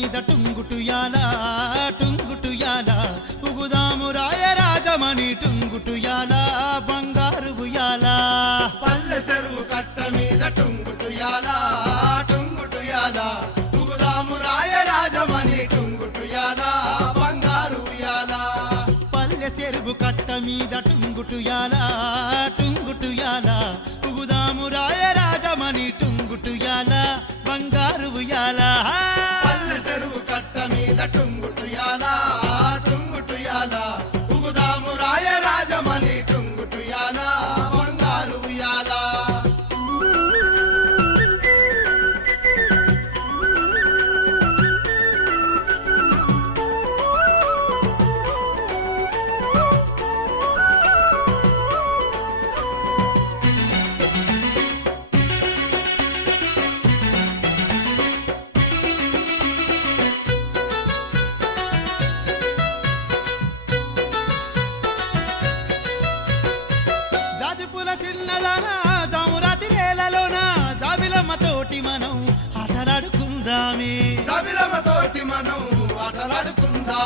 టుంగుటుయాల టుంగుటుయాల ఉగుదాము రాయ రాజమణి టుంగుటుయాల బంగారు ఉయ్యాల పల్లె చెరువు కట్ట మీద టుంగుటుయాల టుంగుటుయాల ఉగుదాము రాయ రాజమణి టుంగుటుయాల బంగారు ఉయ్యాల పల్లె చెరువు కట్ట మీద టుంగుటుయాల టుంగుటుయాల ఉగుదాము రాయ రాజమణి టుంగుటుయాల బంగారు చెరువు కట్ట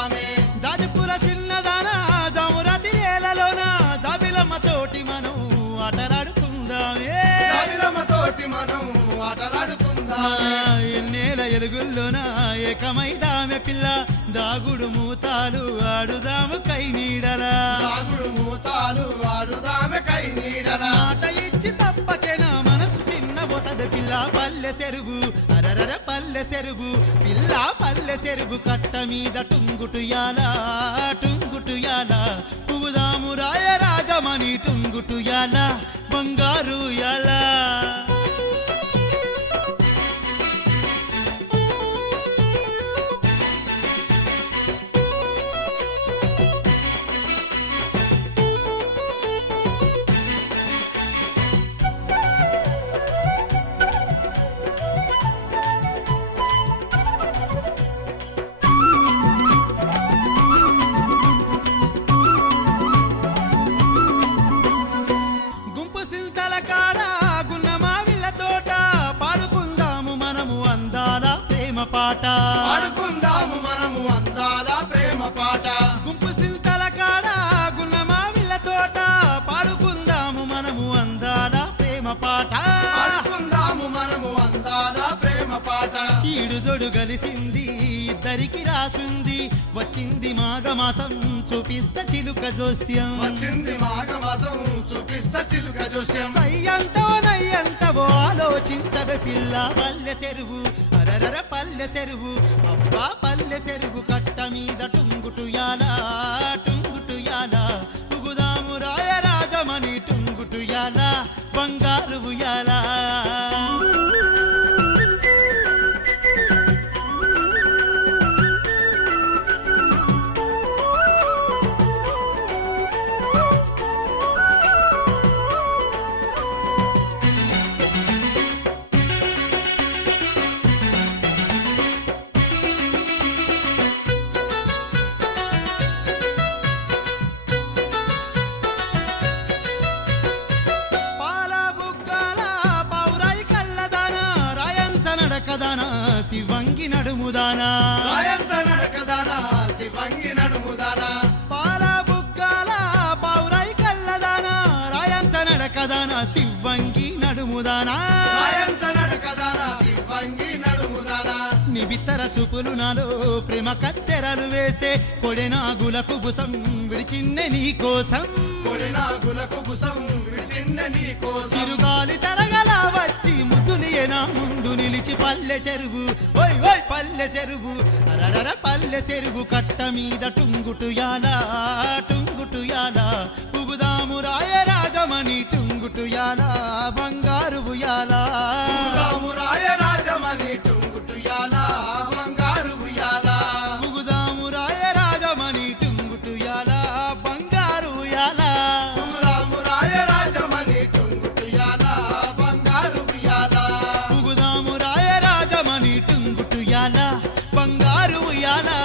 ఆటలాడుకుందామే జాజిపుల చిన్నదానా జామురాతి నేలలోన జాబిలమ్మ తోటి మనం ఆటలాడుకుందామే. కవిలమ తోటి మనం ఆటలాడుకుందామే. ఎన్నేల ఎలుగుల్లోన ఏకమైదామె పిల్ల దాగుడు మూతాలు ఆడుదాము కై నీడలా. రాగుడు మూతాలు ఆడుదామె కై నీడల. పల్లె చెరుగు అరరర పల్లె చెరుగు పిల్ల పల్లె చెరుగు కట్ట మీద టుంగుటుయాల టుంగుటుయాల పువ్వుదాము రాయ రాజమణి టుంగుటుయాల బంగారు యాలా. ప్రేమ పాట. ఆడుకుందాము మనము అందాల ప్రేమ పాట. గుంపు సింతల కాడ గున్నమావిళ్ళ తోట. పాడుకుందాము మనము అందాల ప్రేమ పాట. ఆడుకుందాము మనము అందాల ప్రేమ పాట. ఈడు జోడు కలిసింది ఇద్దరికి రాసుంది. వచ్చింది మాఘమాసం చూపిస్త చిలుక జోస్యం. వచ్చింది మాఘమాసం చూపిస్తా చిలుక జోస్యం. పిల్ల పల్లె చెరువు అరరర పల్లె చెరువు అబ్బా పల్లె చెరువు కట్ట మీద టుంగుటుయాలా. నడుముదానా? నడకదానా శివంగి నడుముదానా? పాల బుగ్గల కళ్ళదాన? రాయంచ నడకదాన శివంగి నడుముదానా? రాయంచ నడకదానా శివంగి నడుముదానా? నిబిత్తర చూపులు నాలో ప్రేమ కత్తెరలు వేసే కొడెనాగులకు బుసం విడిచిన్నె నీ కోసం. కొడినాగులకు బుసం నీ కోసం. చిరుగాలి తరగల వచ్చి ముద్దులియనా ముందు నిలిచి పల్లె చెరువు. ఓయ్ ఓయ్ పల్లె చెరువు. అరరర పల్లె చెరువు కట్ట మీద టుంగుటుయాల టుంగుటుయాల పుగుదాము రాయరాగమని రాజమణి టుంగుటుయాల బంగారు ಬಂಗಾರು ಯಾನಾ